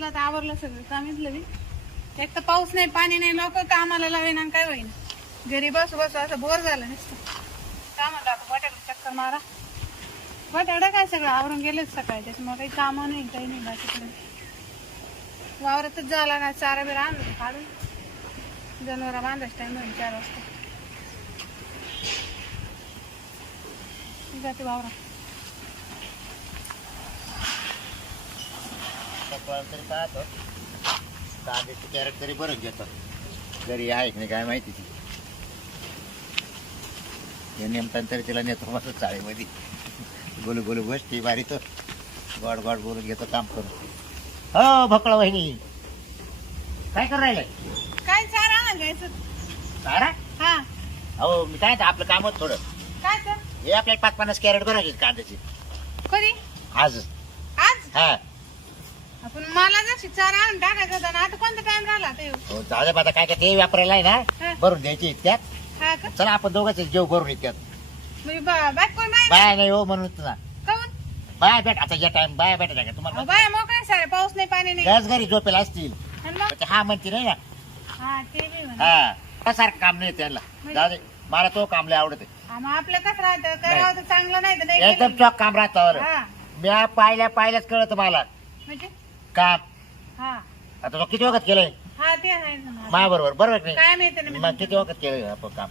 चला आता आवरलं सगळं काम इथलं बी. एक तर पाऊस नाही पाणी नाही लोक कामाला लावेन आणि काय होईन घरी बसू बसू असं बोर झालं नुसतं. काय म्हणतो आता बटाटा चक्कर मारा. बटाटा काय सगळं आवरून गेलेच सकाळी त्याच्यामुळे काही कामं नाही काही नाही बाकीकडे. वावरातच झाला ना चारा बिरा आणलं काढून जनावरा बांधायचं टाइम होईल 4 वाजता जाते वावरात. तरी पाहतो कांद्याची कॅरेट तरी बरं घेतो घरी आहे की नाही काय माहिती ती नेमताना तरी तिला नेतो मस्त चाळीमध्ये बोलू बोलू गोष्टी बारी तो गोड गोड बोलून घेतो काम करून. हो भोकळा वहिनी काय करू राहिले? काय चारा आणा घ्यायचं सारा हा. हो मी काय आपलं काम होत थोडं काय सर हे आपल्याला 5-50 कॅरेट करायचे कांद्याची कधी आज. आज हा आपण मला जशी चारा आणून टाकायचा होता ना आता कोणता टाइम राहिला आता येऊ. हो झालं आता काय काय ते वापरायला आहे हा. ना भरून द्यायची इतक्यात. हा का चला आपण दोघंच जेव भरून इतक्यात. म्हणजे बाय कोण बाय बाय नाही हो म्हणून ना काऊन बाय भेट आता या टाइम बाय भेटायचा का तुम्हाला बाय मोकळे सारे पाऊस नाही पाणी नाही गॅस घरी झोपेला असतील आणि मग पण ते हा म्हणते नाही ना. हा ते बी म्हणा. हा सारखं काम नाही त्यांना जाऊ दे मला तो काम लय आवडत हा, मग आपलं कसं राहतं करावं तर चांगलं नाही तर नाही एकदम केलं. चॉक काम राहतं हा मी पाहिल्याच कळत मला म्हणजे काम. हा आता तो किती वखत केलंय हा ते आहे ना. मा बरोबर बरोबर की काय नाही माहिती ना मग किती वखत केलंय आपण काम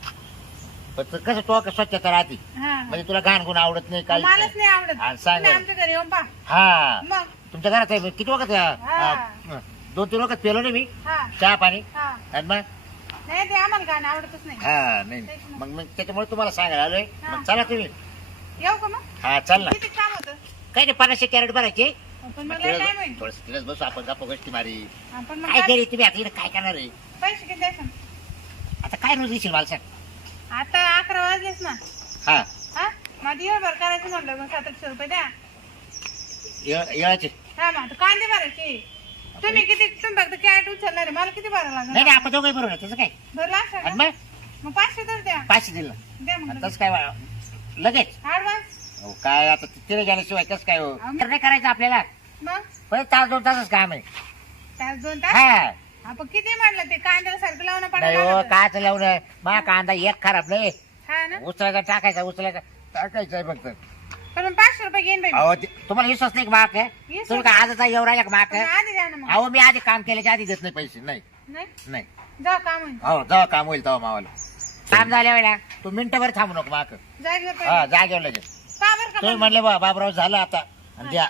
पण ते कसं तो स्वच्छता राहते हा म्हणजे तुला घाण गुण आवडत नाही काही मलाच नाही आवडत हा, सांग तुम्ही बरं. आमच्या घरी येऊन पहा हा मग तुमच्या घरात आहे किती वखत हा. 2-3 वखत पेलो नाही मी हा चहा पाणी हा आणि मग नाही ते आम्हाला गाणं आवडतच नाही. हा नाही मग मग त्याच्यामुळे तुम्हाला सांगायला आलोय हा. मग चला तुम्ही येऊ का मग हा चल ना किती काम होतं काही नाही 50 कॅरेट भरायचे पण मग लय टाइम होईल. थोडस तिलाच बसू आपण गप्पा गोष्टी मारी आपण मग काय काय- करी तुम्ही आता इकडे काय करणार आहे पैसे किती द्यायचं आता काय रोज देशील मला सांग. आता 11 वाजलेच ना. हा हा माझी येळभर करायचं म्हणलं मग 700 रुपये द्या. येळाचे हा मग आता कांदे भरायचे तुम्ही किती तुम्ही फक्त कॅरेट उचलणार आहे मला किती भरायला नाही लागणार नाही आपण दोघंही बरोबर तसं काय भरला असं आणि का? मग मग 500 तर द्या 500 दिलं द्या मग आणि तसं काय लगेच ऍडव्हान्स. हो काय आता तिथे गेल्याशिवाय कसं काय हो तर नाही करायचं आपल्याला मग पहिले 1-2 तासच काम आहे. तास 2 तास हा आपण किती म्हणलं ते कांद्याला सारखं लावणं नाही हो पडायला काच लावून मा कांदा एक खराब नाही हा ना उचलायचा टाकायचा टाकायचा फक्त. पण मग 500 रुपये घेईन बाई. अहो तुम्हाला विश्वास नाही का माक आहे विश्वास तुम्ही काय आजचा येऊ राहिला का माक पण आधी द्या ना मग. अहो मी आधी काम केल्याच्या आधी देत नाही पैसे नाही नाही नाही जा काम होईल हो जेव्हा काम होईल तेव्हा मावाला काम झाल्या वेळा तू मिनिटभर थांबू नको माक. जागेवर हा पैसे. जागेवर लगेच का बरं का तुम्ही पण? म्हणले बाबराव झालं आता आणि द्या.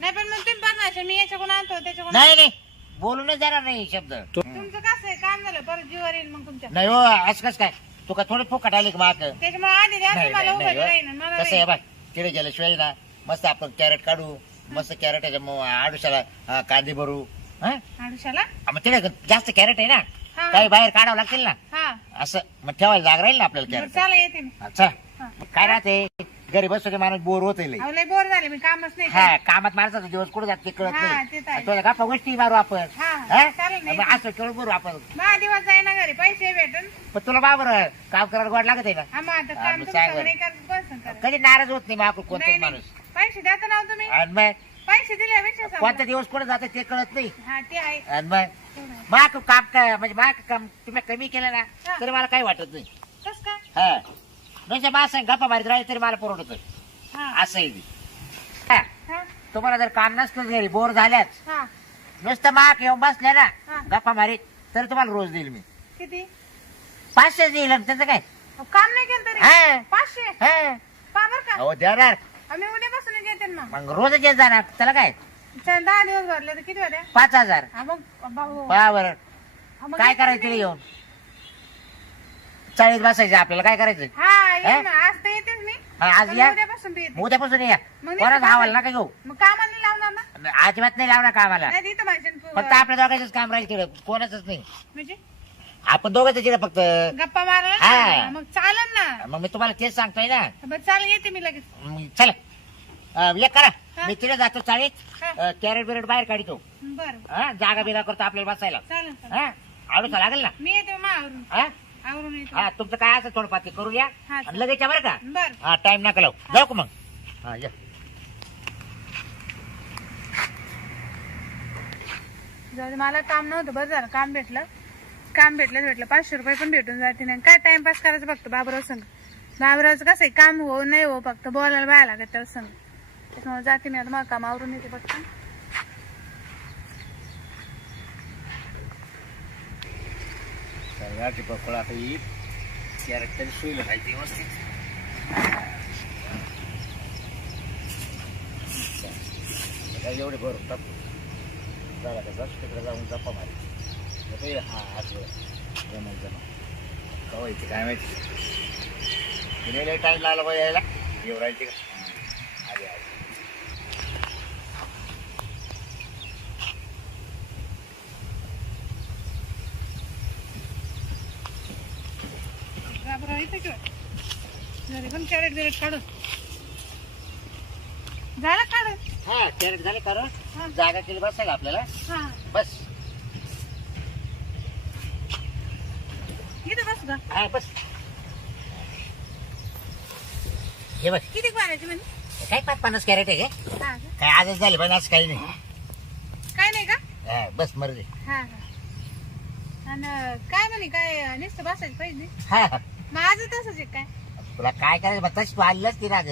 नाही पण मग तुम्ही बघणार मी याच्याकडून आणतो त्याच्याकडून नाही नाही बोलूनच जाणार नाही शब्द तुमचं कसं आहे काम झालं परत जीवर येईल मग तुमच्या नाही हो असं कसं काय तू का थोडे फुकट आले का माक त्याच्यामुळे आधी द्या नाही तुम्हाला नाही उभं नाही राहील मला हो. कसं आहे राहील. बाय तिथे गेल्याशिवाय ना मस्त आपण कॅरेट काढू मस्त कॅरेट आडुशाला कांदे भरू हा आडुशाला मग तिथे जास्त कॅरेट आहे ना हा. काही बाहेर काढावं लागतील ना हा असं मग ठेवायला जागा राहील ना आपल्याला बरं कॅरेट. चला येते मी अच्छा हा. मग काय राहते घरी बसतो की माणूस बोर होत अहो लय बोर झाले मी कामच नाही हा कामात माणसाचा दिवस कुठे जात ते कळत हा, ते तर आहे. नाही तुला गप्पा गोष्टी मारू आपण हा, हा? चालेल ना. मग असं केलं बरू आपण दहा दिवस जाईना घरी पैसे भेटून पण तुला बाबर काम करायला गोड लागत आहे ना हा मग आता हा, काम मग तुम्ही सांग सगळं बरं. नाही करत बसून करा. कधी नाराज होत नाही मग आपण कोणताच नाही माणूस नाही पैसे द्याता ना हो तुम्ही आणि मग पैसे दिल्यापेक्षा कोणता सांगा. दिवस कुठे जाते ते कळत नाही हा ते आहे आणि मग तेवढं आहे. माक काम काय म्हणजे माक काम तुम्ही कमी केलं ना हा. तरी मला काही वाटत नाही कस काय हा म्हणजे माझं गप्पा मारीत राहिले तरी मला परवडत हा असं आहे ते. हा. हा तुम्हाला जर काम नसतं घरी बोर झाल्याच हा नुसतं माक येऊन बसले ना हा. गप्पा मारीत तर तुम्हाला रोज देईल मी किती 500 देईल आणि त्याचं काय अहो, काम नाही केलं तरी हा. 500 हा. पा बर का अहो देणार आम्ही उद्यापासून येते ना मग मग रोजच येत जाणार त्याला काय चल 10 दिवस भरले तर किती होत्या 5,000 हा मग भाऊ बरोबर हा, मग काय येते करायचं मी. येऊन 40 बसायचं आपल्याला काय करायचं हा ये हा? ना आज तर येतेच मी हा, आज पण या उद्यापासून बी येते. मग उद्यापासून या मग कोणाच नाही हवाल नका घेऊ मग कामाला नाही लावणार ना अजिबात नाही लावणार कामाला नाही तिथं भाषण फक्त आपल्या दोघांचंच काम राहील तिकडे कोणाच नाही म्हणजे आपण दोघंच तिकडे फक्त गप्पा मारला हा. ना मग चालेल ना मग मी तुम्हाला तेच सांगतोय ना बरं चालेल येते मी लगेच मग चला एक करा हा. मी तिथे जातो चाळीत हा. कॅरेट बिरेट बाहेर काढतो बरं हा जागा बिगा करतो आपल्याला बसायला चालेल चालेल. हा आडूचा लागेल ना मी येते मग आवरून हा आवरून येते हा तुमचं काय असं थोडं पाती करू या हा, आणि लगेच या बरं का बरं हा टाइम नका लावू जाऊ का मग हा या जाऊ दे, मला काम नव्हतं, बरं झालं काम भेटलं. काम भेटलं 500 रुपये पण भेटून जाते नाही. काय टाइमपास करायचं फक्त बाबराव संग. बाबरावचं कसं आहे, काम हो नाही हो, फक्त बोलायला बाया लागत त्याला संग. त्याच्यामुळे जाते मी आता, मला काम आवरून येते फक्त. गाठी पकड आता ही कॅरेक्टर शिवलं पाहिजे व्यवस्थित. एवढे भरून टाकतो झाला का तिकडे जाऊन गप्पा मारी. हा असं जमा कवायचे काय माहिती. लय टाईम लागला पाहिजे यायला. येऊ राहायचे का आधी आधी. बाबराव येते किंवा घरी पण कॅरेट बिरेट काढून झालं काढून. हा कॅरेट झाले हा. कारण जागा केली बसायला आपल्याला. हा बस इथे बस का. हा बस हे बस. किती भरायचे म्हणजे. काय 5-50 कॅरेट आहे का. हा का? काय आजच झाले पण असं काही नाही. काय नाही का. हा बस मर्जी. हा हा. आणि काय म्हणे काय नुसतं बसायचे पैसे. हा माझं तसंच आहे काय. तुला काय करायचं मग तशी तू आलीच ती ना ग.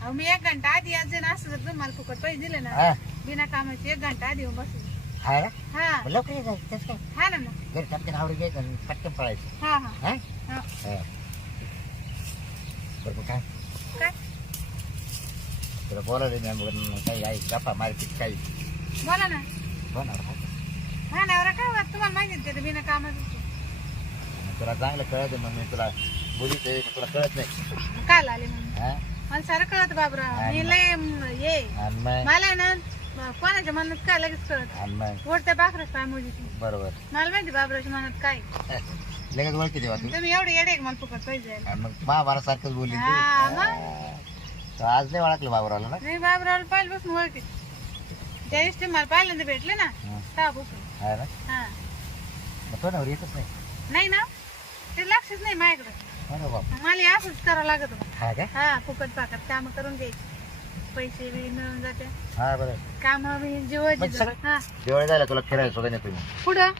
अहो मी 1 घंटा आधी आज जण असं जर तुम्हाला फुकट पैसे दिले ना हा बिना कामाचे 1 घंटा आधी येऊन बसू. हा ना हा मग लवकर जायचं त्याच काय. हा ना मग. घरी टपक्यान आवडी घ्यायचं आणि पटकन पळायचं. हा हा हा हा. हा. बरं मग काय काय तुला बोलावलं मी काही आहे गप्पा मारतीत काही. बोला ना. होणार हा नवरा काय वाटत तुम्हाला माहिती आहे बिना कामाचं. तुला चांगलं कळत मग मी तुला बोलित आहे तुला कळत नाही. काल आले म्हणून हा मला सारं कळत बाबराव. हा मी ना. लय ये आणि मग मला आहे ना कोणाच्या मनात काय लगेच कळत. आणि मग ओढत्या पाखरच पाय मोडीची. बरोबर मला माहिती बाबरावच्या मनात काय. लगेच ओळखी देवा तू. तुम्ही एवढे येडे मला फुकट पैसे द्यायला. आणि मग महाभारतसारखंच बोलली हा, तू आज नाही ओळखलं बाबरावला ना. नाही बाबरावला पाहिलं बसून ओळखी. त्या दिवशी मला पहिल्यांदा भेटले ना हा. तेव्हा बसून. हा ना हा मग तो नवर येतच नाही. नाही ना ते लक्षच नाही माझ्याकडे. अरे बाप मला हे असंच करावं लागत होतं. हा का. हा फुकट पाकट काम करून घ्यायची. पैसे बी मिळून जाते. हा बरं काम बी जीवाची. म्हणजे सगळं? हा दिवाळी झाला तुला फिरायला सुद्धा नाही तुम्ही पुढं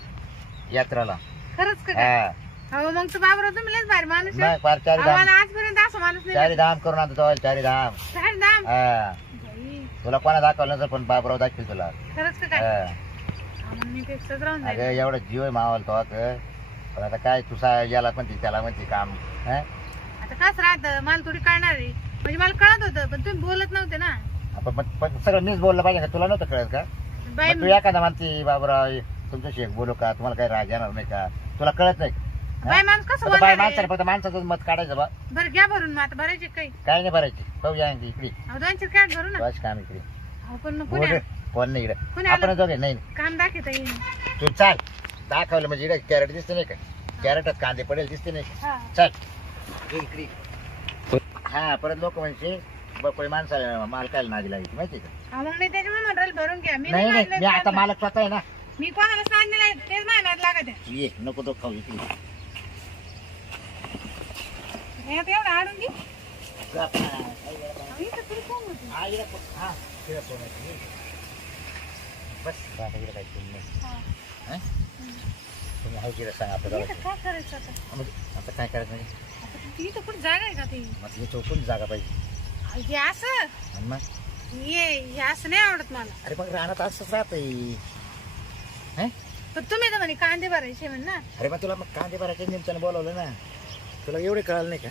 यात्राला. खरंच का काय? हा हो मग तू बाबराव तुम्ही लयच भारी माणूस आहे. मग फार चारी धाम आम्हाला आजपर्यंत असं माणूस नाही. चारी धाम करून आणतो तो चारी धाम. चार दाम. हा बाई, तुला कोणा दाखवलं नसलं पण बाबराव दाखवेल तुला. खरंच का काय. हा. हा, मग मी पेक्षाच राहून अगं जाईल. एवढा जीव आहे मावाला तो पण आता काय तुझा याला म्हणते त्याला म्हणते काम. हा आता कसं राहतं मला थोडी कळणार आहे. म्हणजे मला कळत होतं पण तुम्ही बोलत नव्हते ना. पण सगळं मीच बोललं पाहिजे का तुला नव्हतं कळत का. बाई मग तू एखादा म्हणते बाबराव तुमच्याशी एक बोलू का तुम्हाला काही राग येणार नाही का तुला कळत नाही. बाई माणूस कसं आता बाय बोलणार माणसाला आहे? फक्त माणसाचं मत काढायचं बा. बरं घ्या भरून मग आता भरायचे काही. काय नाही भरायची पाहू या इकडे 2-4 कॅट भरू ना. बस काम इकडे. अहो, पण मग बोल पुण्या कोण नाही इकडे कोणी आलं? आपण दोघे नाही काम दाखवता येईल. तू चाल दाखवलं म्हणजे इकडे कॅरेट दिसते नाही का. कॅरेटच कांदे पडेल दिसते नाही का. हा चल ये इकडे. हा परत लोक म्हणजे कोणी माणसाला माल काय नादी लागली माहिती का. हा, मग मी त्याच्यामुळे म्हणलं भरून घ्या. मी नाही नाही नाही मी आता मालक स्वतः आहे ना. मी कोणाला सांगितलं नाही तेच महिन्यात लागत आहे. तू ये नको तो खाऊ इकडे. हे आता एवढं आणून घे. गप ना. अहो, इथं तरी कोण होतं? हा, इकडे कोण- हा, इकडे कोण आहे? ये. बस आता इकडे काही कोण नाही. हा. हा? तुम्ही हाय तिकडे सांग आपलं इथं काय करायचं आता? म्हणजे आता काय करायचं म्हणजे आता इथं कुठं जागा आहे का ती. मग हे चौकून जागा पाहिजे. अहो, हे असं आणि मग हे असं नाही आवडत मला. अरे मग राहण्यात असंच राहतंय. हं? पण तुम्ही तर म्हणे कांदे भरायचे म्हण ना. अरे मग तुला मग कांदे भरायच्या निमतानं बोलावलं ना. तुला एवढे कळालं नाही का.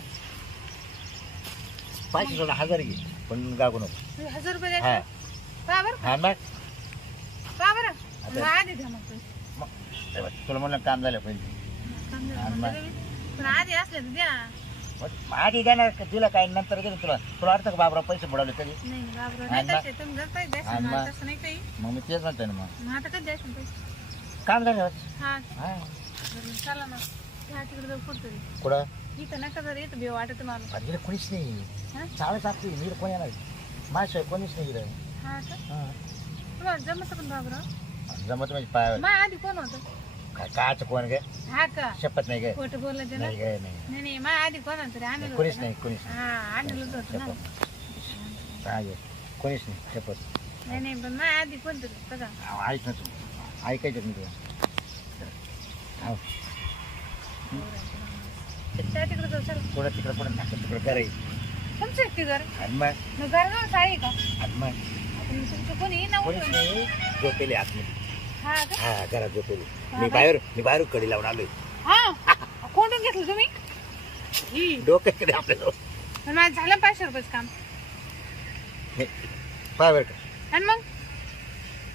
500 घे पण गागू नको. 1000 रुपये हा द्यायचे का बरं. हा मग का बरं मग आधी द्या मग पैसे. मग हे बघ, तुला म्हणलं काम झालं पाहिजे. कांदे आणि भरायला बी. पण आधी असले तर द्या. मग आधी देणार का दिलं काय नंतर गेलं तुला तुला वाटतं का बाबराव पैसे बुडवले कधी. नाही बाबरो आणि नाही मग- तसे तुम्ही जर पैसे द्यायचे आणि मला मग- तसं नाही काही. मग मी तेच म्हणतोय ना मग मग आता कधी द्यायचे पैसे. काम झालं हा हा बरं, चला ना त्या तिकडे जाऊ कुठतरी. कुठं इथं नका जर येतं भेव वाटत मला. अरे इकडे कोणीच नाही. हा? चाळच आपली मी कोणी येणार माझ्याशिवाय कोणीच नाही इकडे. हा का हा तुम्हाला जमत पण बाबरो. जमत म्हणजे पाय मग आधी कोण होतं. काय कायचं कोण गे हा का शपथ नाही गे. खोटं बोलायचं ना. नाही गे नाही नाही नाही मग आधी कोण होतं रे आणलं कोणीच होतं नाही ना. कोणीच नाही. हा आणलं होतं ना. काय कोणीच नाही शपथ. नाही नाही पण मग आधी कोणतं बघा. ऐक ना तू ऐकायचं मी तुला हो. त्या तिकडे जाऊ चला. पुढं तिकडं पुढं टाकत तिकडं करायचं तुमचं एकटी घर आणि मग घरगाव आहे का आणि मग आता मग तुमचं कोणी ना कोणीच नाही झोपेले आतमध्ये हा का हा घरात झोपेले हा मी का? बाहेर कडी लावून आलोय हा कोंडून घेतलं तुम्ही ही. डोक्याकडे आपल्याला पण माझं झालं 500 रुपयाचं काम पाय बरं का आणि मग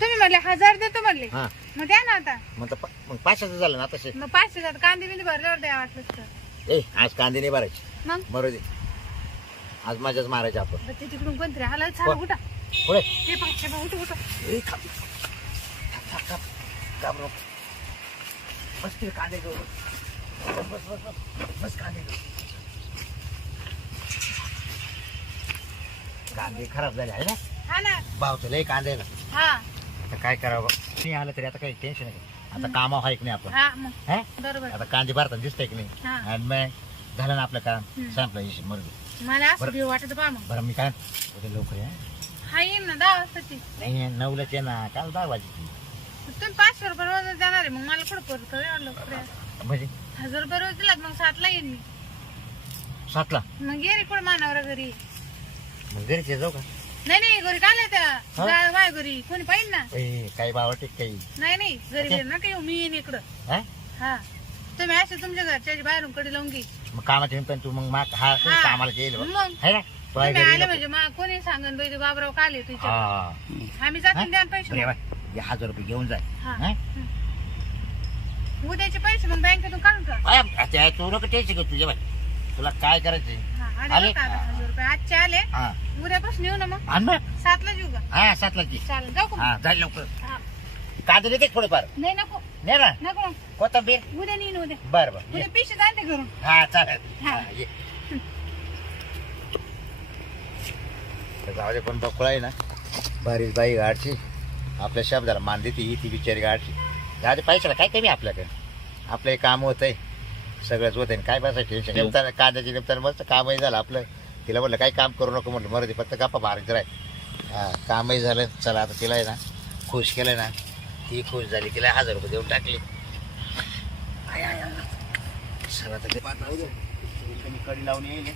तुम्ही म्हणले 1000 देतो म्हणले हा मग द्या ना आता मग 500 झालं ना तसे मग 500 कांदे बिंदे भरल्यावर द्या वाटलं तर ए आज कांदे नाही भरायचे मग बरोबर दे आज माझ्याच मारायचे आपण ते तिकडून कोणतरी आला चालू कोण? उठा पुढे ते पाहिजे उठ उठ ए, थांब. थांब, थांब, थांब. घाबरू नको. बस तिथे कांदे घेऊ बस बस बस बस बस कांदे घेऊ कांदे खराब झाले आहे ना हा ना भावचं लय कांदे ना हा आता काय करावं नाही आलं तरी आता काही टेन्शन नाही आता कामावर आहे की नाही आपण हा मग हा बरोबर आता कांदे भरताना दिसतंय की नाही हा आणि मग झालं ना आपलं काम संपलं हिशोब मरू मला असं बरं. भीव वाटत पहा मग बरं मी काय उद्या लवकर या हा येईन ना 10 वाजताची नाही 9लाच ये ना काल 10 वाजता तुम्ही 500 रुपये रोज देणार आहे मग मला कुठं परत म्हणजे 1000 रुपये रोज दिलात मग 7 ला येईन मी 7ला मग ये रे कुठं मानावर घरी मग घरीच जाऊ का नाही नाही घरी काय त्या बाय घरी कोणी पाहिजे ना ए काही बावटे काही नाही नाही घरी नका येऊ मी येईन इकडं हा हा तुम्ही असे तुमच्या घरच्या बाहेरून कडे लावून घे मग कामाच्या निमित्तानं तू मग हा हा. कामाला येईल बघ. मग है ना तुला तुम्ही घरी आले नको. म्हणजे मग कोणी सांगन बाई बाबराव का आले तुझ्या हा आम्ही जातो द्या पैसे बरे बाय हे 1000 रुपये घेऊन जाय हा. हा? उद्याचे पैसे मग बँकेतून काढून का अय, आता तू नको टेन्शन घेऊ तुझ्या बाय तुला काय करायचंय हा आले? आले बरं का आता 1000 रुपये आजचे आले हा उद्यापासून येऊ ना मग आण मग 7 ला येऊ का हा 7ला की चालेल जाऊ का हा जाय लवकर हा. कांदे देते थोडेफार नाही नको नाही ना नको नको. कोथंबीर उद्या नेईन उद्या बरं बरं ये. उद्या पिशे जाते घरून हा चालेल हा. हा, ये. तर जाऊ दे पण बकुळा आहे ना बारीच बाई गाडची आपल्या शब्दाला मान देते ही ती बिचारी गाडची जाऊ दे पैशाला काय कमी आपल्याकडे आपलं हे काम होत आहे सगळंच होत आहे काय बसायचं टेन्शन निमताना कांद्याची निमताना मस्त कामही झालं आपलं तिला म्हटलं काही काम करू नको म्हटलं मरू दे फक्त गप्पा मारायचं राहील हा कामही झालं चला आता तिला आहे ना खुश केलं ना ती खुश झाली तिला 1000 रुपये देऊन टाकले आय, आय, आय. सर आता ते कडी लावून येईल